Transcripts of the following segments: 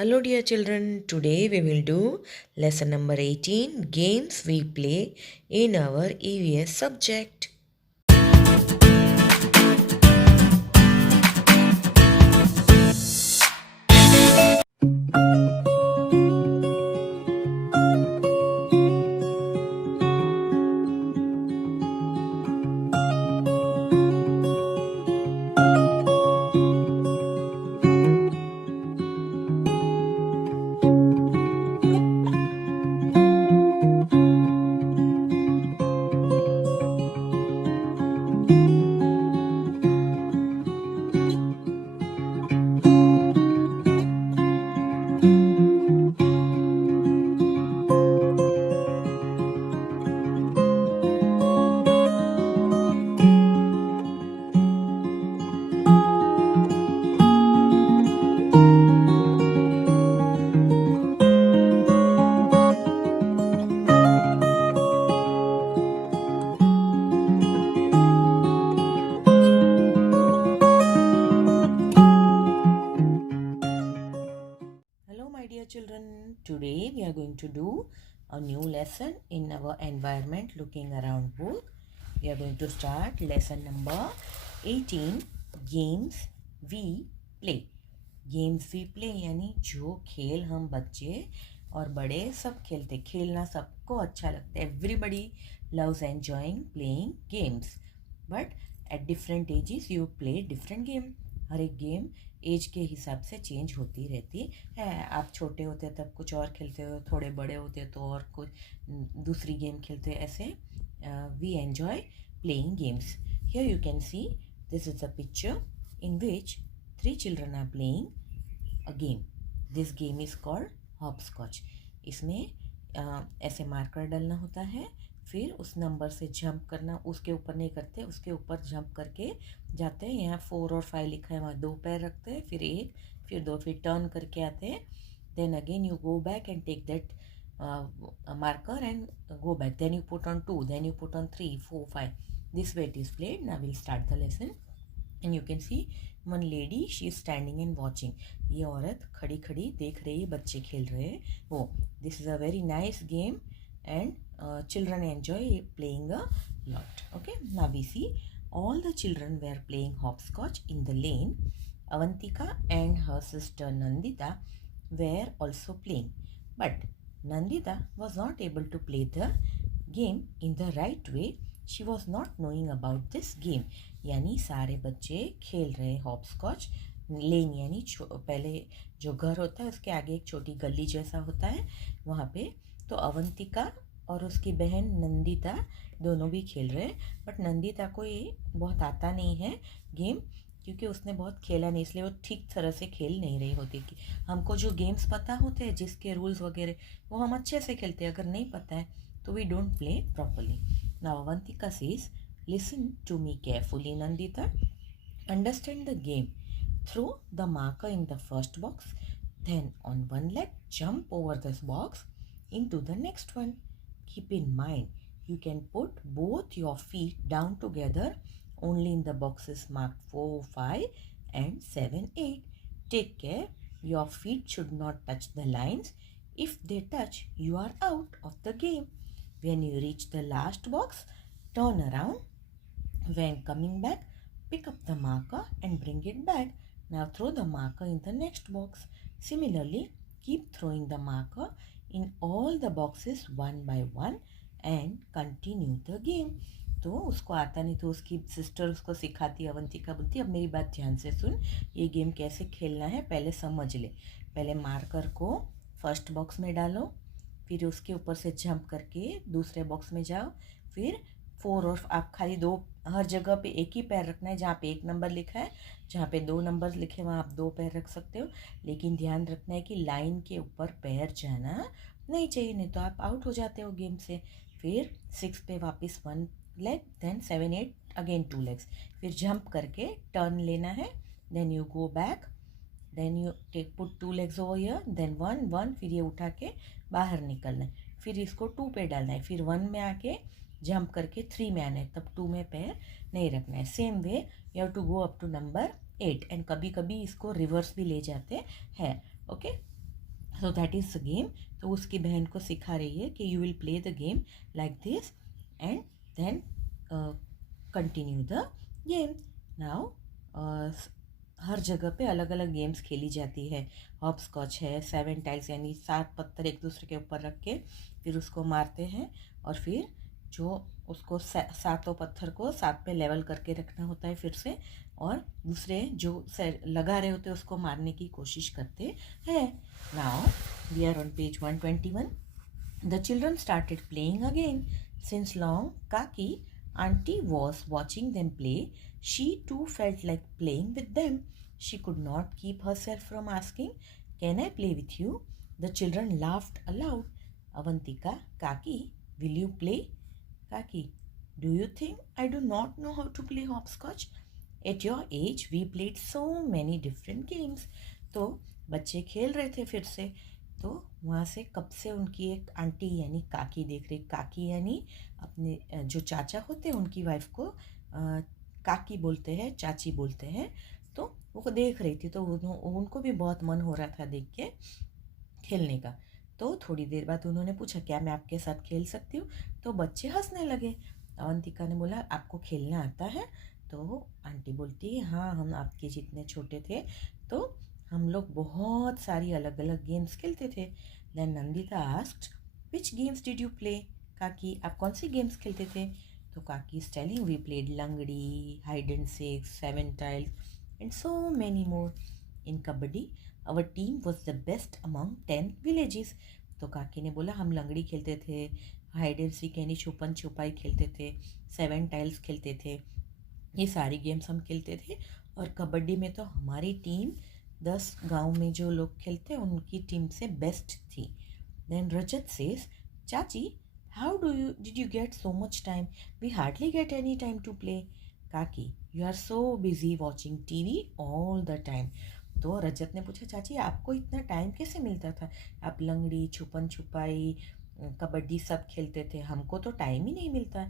Hello, dear children. Today we will do lesson number 18 Games we play in our EVS subject. Hello, my dear children. Today we are going to do a new lesson in our environment looking around book. We are going to start lesson number 18 Games we play. Games we play यानी जो खेल हम बच्चे और बड़े सब खेलते, खेलना सबको अच्छा लगता है. Everybody loves enjoying playing games, but at different ages you play different game. हर एक गेम एज के हिसाब से चेंज होती रहती है. आप छोटे होते तब कुछ और खेलते हो, थोड़े बड़े होते तो और कुछ दूसरी गेम खेलते. ऐसे we enjoy playing games. Here you can see this is a picture in which 3 children are playing a game. This game is called hopscotch. इसमें ऐसे मार्कर डालना होता है, फिर उस नंबर से जंप करना. उसके ऊपर नहीं करते, उसके ऊपर जंप करके जाते हैं. यहाँ 4 और 5 लिखा है, वहाँ 2 पैर रखते हैं, फिर 1, फिर 2, फिर टर्न करके आते हैं. Then again you go back and take that marker and go back. Then you put on 2, then you put on 3, 4, 5. This way it is played. Now we'll start the lesson. And you can see one lady, she is standing and watching. ये औरत खड़ी खड़ी देख रही है बच्चे खेल रहे हैं वो. This is a very nice game and children enjoy playing a lot. Okay, now we see all the children were playing hopscotch in the lane. Avantika and her sister Nandita were also playing, but Nandita was not able to play the game in the right way. She was not knowing about this game. यानी सारे बच्चे खेल रहे hopscotch. लेन यानी पहले जो घर होता है उसके आगे एक छोटी गली जैसा होता है, वहाँ पे. तो अवंतिका और उसकी बहन नंदिता दोनों भी खेल रहे हैं, बट नंदिता को ये बहुत आता नहीं है गेम, क्योंकि उसने बहुत खेला नहीं, इसलिए वो ठीक तरह से खेल नहीं रही होती. कि हमको जो गेम्स पता होते हैं, जिसके रूल्स वगैरह, वो हम अच्छे से खेलते हैं. अगर नहीं पता है तो we don't play properly. Now Avantika says, listen to me carefully, Nandita. Understand the game. Throw the marker in the first box. Then on one leg, jump over this box into the next one. Keep in mind, you can put both your feet down together only in the boxes marked 4, 5 and 7, 8. Take care, your feet should not touch the lines. If they touch, you are out of the game. When you reach the last box, turn around. When coming back, pick up the marker and bring it back. Now throw the marker in the next box. Similarly, keep throwing the marker in all the boxes one by one and continue the game. तो उसको आता नहीं तो उसकी sister उसको सिखाती. अवंतिका बोलती, अब मेरी बात ध्यान से सुन, ये गेम कैसे खेलना है पहले समझ ले. पहले मार्कर को फर्स्ट बॉक्स में डालो, फिर उसके ऊपर से जंप करके दूसरे बॉक्स में जाओ. फिर 4 और आप खाली 2, हर जगह पे एक ही पैर रखना है. जहाँ पे 1 नंबर लिखा है, जहाँ पे 2 नंबर लिखे वहाँ आप 2 पैर रख सकते हो, लेकिन ध्यान रखना है कि लाइन के ऊपर पैर जाना नहीं चाहिए, नहीं तो आप आउट हो जाते हो गेम से. फिर 6 पे वापस 1 लेग, देन 7, 8 अगेन 2 लेग्स. फिर जंप करके टर्न लेना है. Then you go back, then you take put 2 legs over here, then 1 1, फिर ये उठा के बाहर निकलना है. फिर इसको 2 पे डालना है, फिर 1 में आके जंप करके 3 में आना है, तब 2 में पैर नहीं रखना है. Same way you have to go up to number 8. And कभी कभी इसको रिवर्स भी ले जाते हैं. Okay, so that is the game. तो उसकी बहन को सिखा रही है कि you will play the game like this and then continue the game. Now हर जगह पे अलग अलग गेम्स खेली जाती है। हॉप स्कॉच है, 7 टाइल्स यानी 7 पत्थर एक दूसरे के ऊपर रख के फिर उसको मारते हैं और फिर जो उसको सातों पत्थर को 7 पे लेवल करके रखना होता है फिर से, और दूसरे जो लगा रहे होते हैं उसको मारने की कोशिश करते हैं। Now we are on page 121। The children started playing again. Since long Kaki auntie was watching them play, she too felt like playing with them. She could not keep herself from asking, "Can I play with you?" The children laughed aloud. Avantika, Kaki, will you play? Kaki, do you think I do not know how to play hopscotch? At your age, we played so many different games. तो बच्चे खेल रहे थे फिर से, तो वहाँ से कब से उनकी एक आंटी यानी काकी देख रही। काकी यानी अपने जो चाचा होते हैं उनकी वाइफ को काकी बोलते हैं, चाची बोलते हैं। तो वो देख रही थी, तो उनको भी बहुत मन हो रहा था देख के खेलने का। तो थोड़ी देर बाद उन्होंने पूछा, क्या मैं आपके साथ खेल सकती हूँ? तो बच्चे हंसने लगे। अवंतिका ने बोला, आपको खेलना आता है? तो आंटी बोलती है, हाँ, हम आपके जितने छोटे थे तो हम लोग बहुत सारी अलग अलग गेम्स खेलते थे। Then Nandita asked, which games did you play? काकी, आप कौन सी गेम्स खेलते थे? तो काकी is telling, we played langdi, hide and seek, 7 tiles and so many more. In kabaddi our team was the best among 10 villages. तो काकी ने बोला, हम लंगड़ी खेलते थे, हाइड एंड सीक यानी छुपन छुपाई खेलते थे, 7 टाइल्स खेलते थे, ये सारी गेम्स हम खेलते थे। और कबड्डी में तो हमारी टीम 10 गांव में जो लोग खेलते हैं उनकी टीम से बेस्ट थी। देन रजत सेज, चाची, how did you get so much time? We hardly get any time to play. काकी, you are so busy watching TV all the time. तो रजत ने पूछा, चाची आपको इतना टाइम कैसे मिलता था? आप लंगड़ी, छुपन छुपाई, कबड्डी सब खेलते थे, हमको तो टाइम ही नहीं मिलता।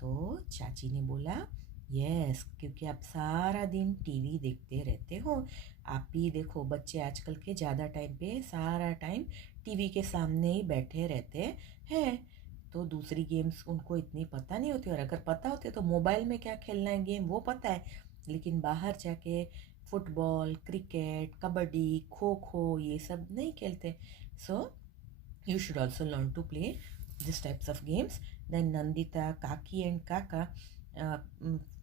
तो चाची ने बोला, यस, क्योंकि आप सारा दिन टीवी देखते रहते हो। आप भी देखो, बच्चे आजकल के ज़्यादा टाइम पे सारा टाइम टीवी के सामने ही बैठे रहते हैं, तो दूसरी गेम्स उनको इतनी पता नहीं होती। और अगर पता होते तो मोबाइल में क्या खेलना है गेम वो पता है, लेकिन बाहर जाके फुटबॉल, क्रिकेट, कबड्डी, खो खो ये सब नहीं खेलते। सो you should also learn to play this types of games. Then Nandita, काकी एंड काका,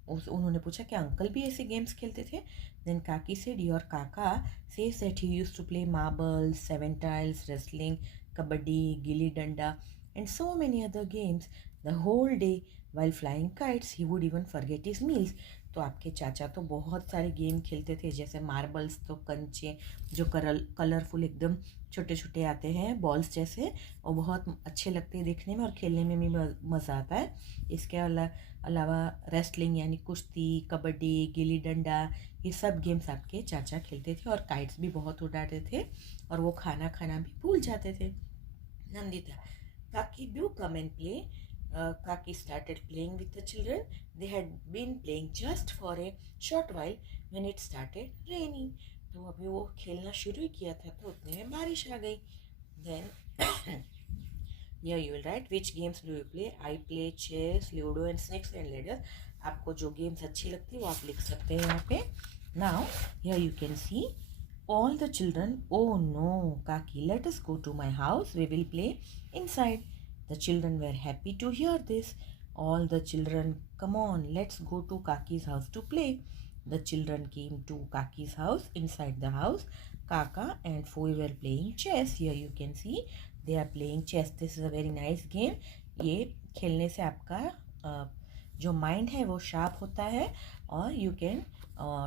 उन्होंने पूछा कि अंकल भी ऐसे गेम्स खेलते थे? देन काकी said, your काका says that he used to play marbles, 7 tiles, wrestling, kabaddi, gilli danda and so many other games the whole day. While flying kites he would even forget his meals. तो आपके चाचा तो बहुत सारे game खेलते थे, जैसे मार्बल्स, तो कंचे जो कलरफुल एकदम छोटे छोटे आते हैं बॉल्स जैसे, और बहुत अच्छे लगते हैं देखने में और खेलने में भी मज़ा आता है। इसके अलावा रेसलिंग यानी कुश्ती, कबड्डी, गिल्ली डंडा, ये सब गेम्स आपके चाचा खेलते थे, और काइट्स भी बहुत उड़ाते थे, और वो खाना खाना भी भूल जाते थे। नंदिता, काकी, do come and play. Kaki started playing with the children. They had been playing just for a short while when it started raining. तो अभी वो खेलना शुरू ही किया था तो उतने में बारिश आ गई। Then here you will write which games do you play. I play chess, ludo and snakes and ladders. आपको जो गेम्स अच्छी लगती है वो आप लिख सकते हैं यहाँ पे। Now here you can see all the children. Oh no, Kaki, let us go to my house. We will play inside. The children were happy to hear this. All the children, come on, let's go to Kaki's house to play. The children came to Kaki's house. Inside the house, Kaka and Foy were playing chess. Here you can see they are playing chess. This is a very nice game. ये खेलने से आपका जो mind है वो sharp होता है, और you can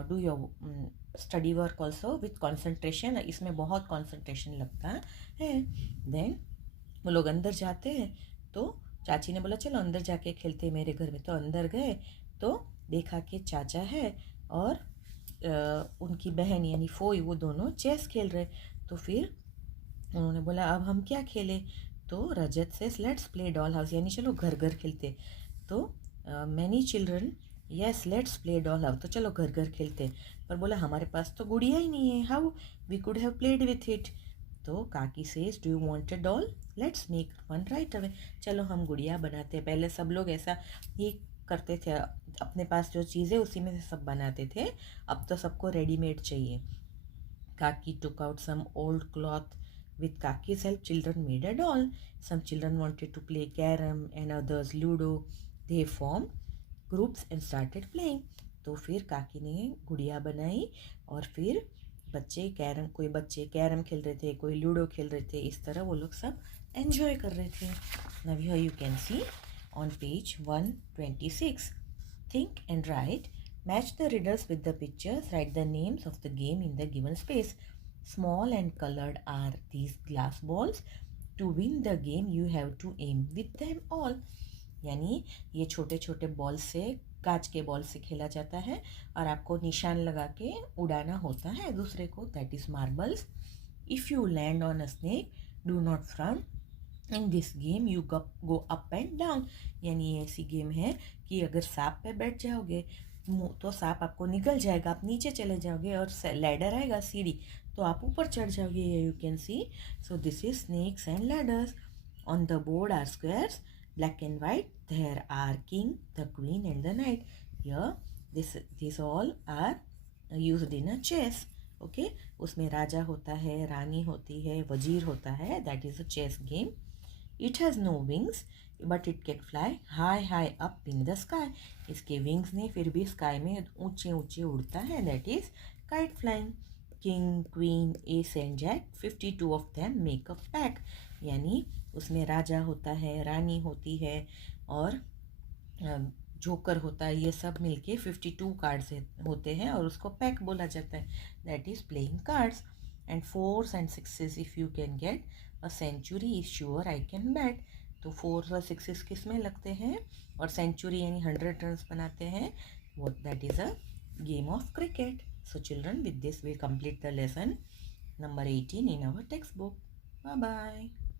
do your study work also with concentration. इसमें बहुत कॉन्सेंट्रेशन लगता है। देन वो लोग अंदर जाते हैं, तो चाची ने बोला चलो अंदर जाके खेलते हैं मेरे घर में। तो अंदर गए तो देखा कि चाचा है और उनकी बहन यानी फोई, वो दोनों चेस खेल रहे। तो फिर उन्होंने बोला अब हम क्या खेलें? तो रजत से लेट्स प्ले डॉल हाउस, यानी चलो घर घर खेलते। तो many children, yes let's play doll house, तो चलो घर घर खेलते। पर बोला हमारे पास तो गुड़िया ही नहीं है, how we could have played with it. तो काकी says do you want a doll, let's make one right away. चलो हम गुड़िया बनाते हैं। पहले सब लोग ऐसा ही करते थे, अपने पास जो चीज़ें उसी में से सब बनाते थे। अब तो सबको रेडीमेड चाहिए। काकी took out some old cloth. With Kaki's help, children made a doll. Some children wanted to play carom and others ludo. They formed groups and started playing. तो फिर काकी ने गुड़िया बनाई और फिर कोई बच्चे कैरम खेल रहे थे, कोई लूडो खेल रहे थे। इस तरह वो लोग सब एंजॉय कर रहे थे। Now here you can C on page 126, think and write. Match the riddles with the pictures. Write the names of the game in the given space. Small and colored are these glass balls. To win the game, you have to aim with them all. यानी ये छोटे छोटे ball से, कांच के ball से खेला जाता है और आपको निशान लगा के उड़ाना होता है दूसरे को। That is marbles. If you land on a snake, do not frown. In this game you go up and down. यानी ये ऐसी गेम है कि अगर सांप पे बैठ जाओगे तो सांप आपको निकल जाएगा, आप नीचे चले जाओगे, और लैडर आएगा सीढ़ी तो आप ऊपर चढ़ जाओगे। You can see. So this is snakes and ladders. On the board are squares, black and white. There are king, the queen and the knight. Here these all are used in a chess. Okay, उसमें राजा होता है, रानी होती है, वजीर होता है। That is a chess game. It has no wings but it can fly high up in the sky. इसके wings नहीं, फिर भी sky में ऊंचे ऊंचे उड़ता है। That is kite flying. King, queen, ace and jack, 52 of them make a pack. यानी उसमें राजा होता है, रानी होती है और जोकर होता है। ये सब मिलके 52 कार्ड्स होते हैं और उसको पैक बोला जाता है। That is playing cards. And 4s and 6s if you can get a century is sure I can bat. तो 4s और 6s किस में लगते हैं, और सेंचुरी यानी 100 रन बनाते हैं, वो that is a game of cricket. So children, with this we complete the lesson number 18 in our textbook. Bye bye.